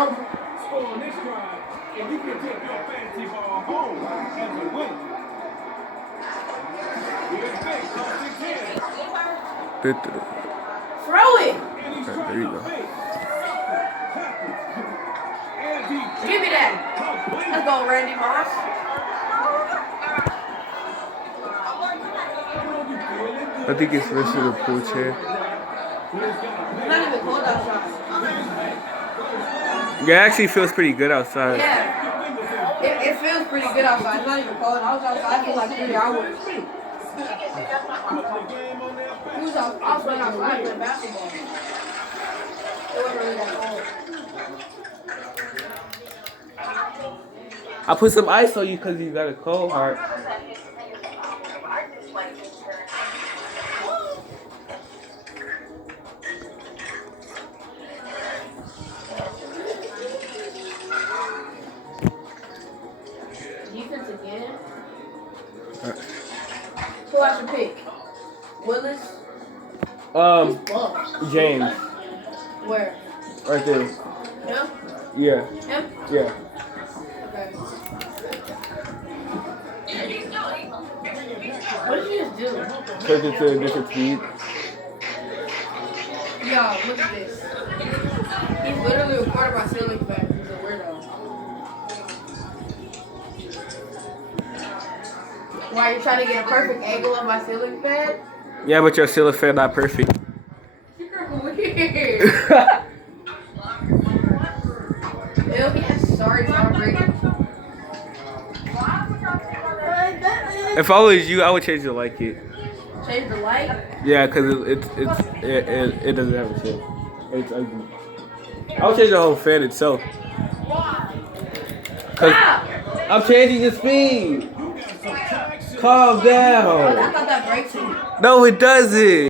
Score on this drive, and you can take your fantasy ball home as a win. Throw it. There you go. Give me that. Let's go, Randy Moss. I think it's rest of the pool chair. It's not even cold outside. Yeah, it actually feels pretty good outside. Yeah. It feels pretty good outside. It's not even cold. I was outside for like 3 hours. I was playing outside playing basketball. It wasn't really that cold. I put some ice on you because you got a cold heart. Defense again. Who I should pick? Willis? James. Where? Right there. Him? Yeah. Him? Yeah. Okay. What did you just do? Take it to a different speed. Yo, look at this. He's literally recording my ceiling fan. He's a weirdo. Why, you trying to get a perfect angle of my ceiling fan? Yeah, but your ceiling fan not perfect. You're weird. Ew, he has sorry Tom Brady. If I was you, I would change it like it. Change the light? Yeah, because it doesn't have a shape. It's ugly. I would change the whole fan itself. Cause I'm changing the speed. Calm down. I thought that breaks it. No, it doesn't.